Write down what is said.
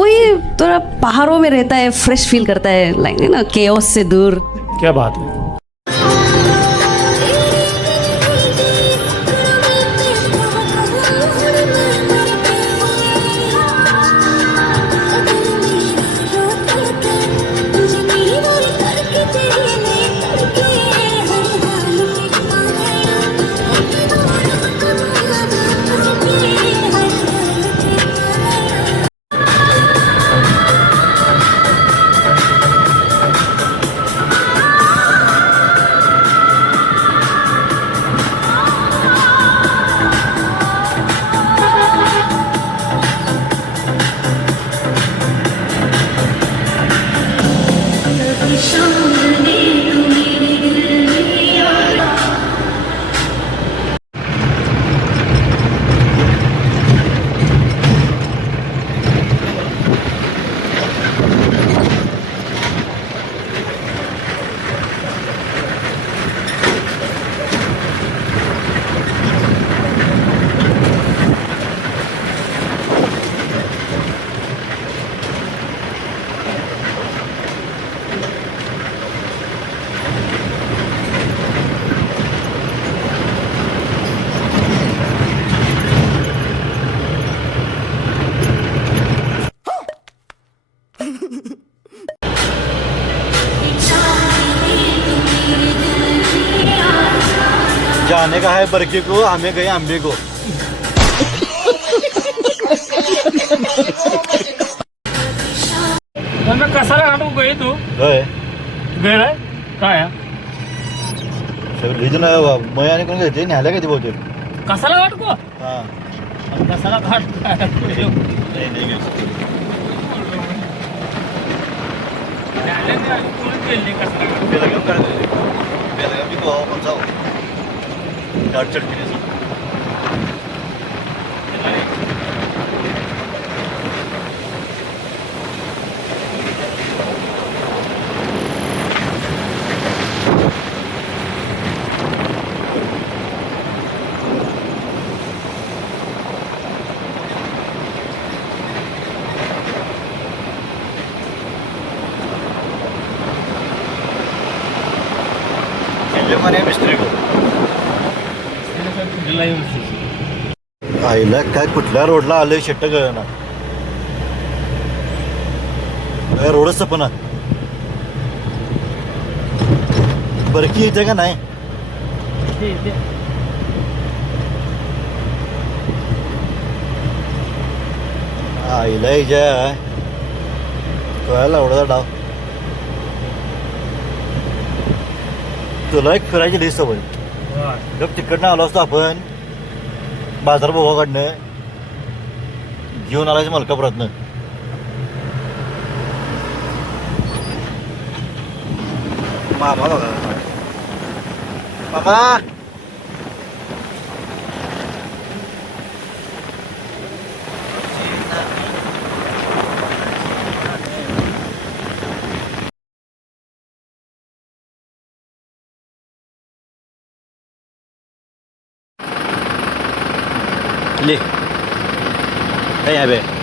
वो ये थोड़ा पहाड़ों में रहता है, फ्रेश फील करता है, लाइक ना केओस से दूर। क्या बात है। जाने का है बरके को, हमें गए अम्बे को। कसाला घाटू गए तू गए गेलाय काय लिहिलं नाही बाबा, मयाने कोण घ्यायचे न्यायला किती बोलते कसाला घाट को हा कसाला घाट नाही घ्यायचं बेलगाम काय बेलगाम मी गोवा पण जाऊ अडचण केली मिस्त्री आईला काय कुठल्या रोडला आलंय शेट्ट गळना रोडच पण बरकी येते का नाही आईला हिच्या कळायला एवढा डाव तुला एक फिरायची लिस्ट सवय गप तिकडनं आलो असतो आपण बाजार भावाकडनं घेऊन आलायचं मलकापुरातनं मामा बघा मामा ले काय आहे बे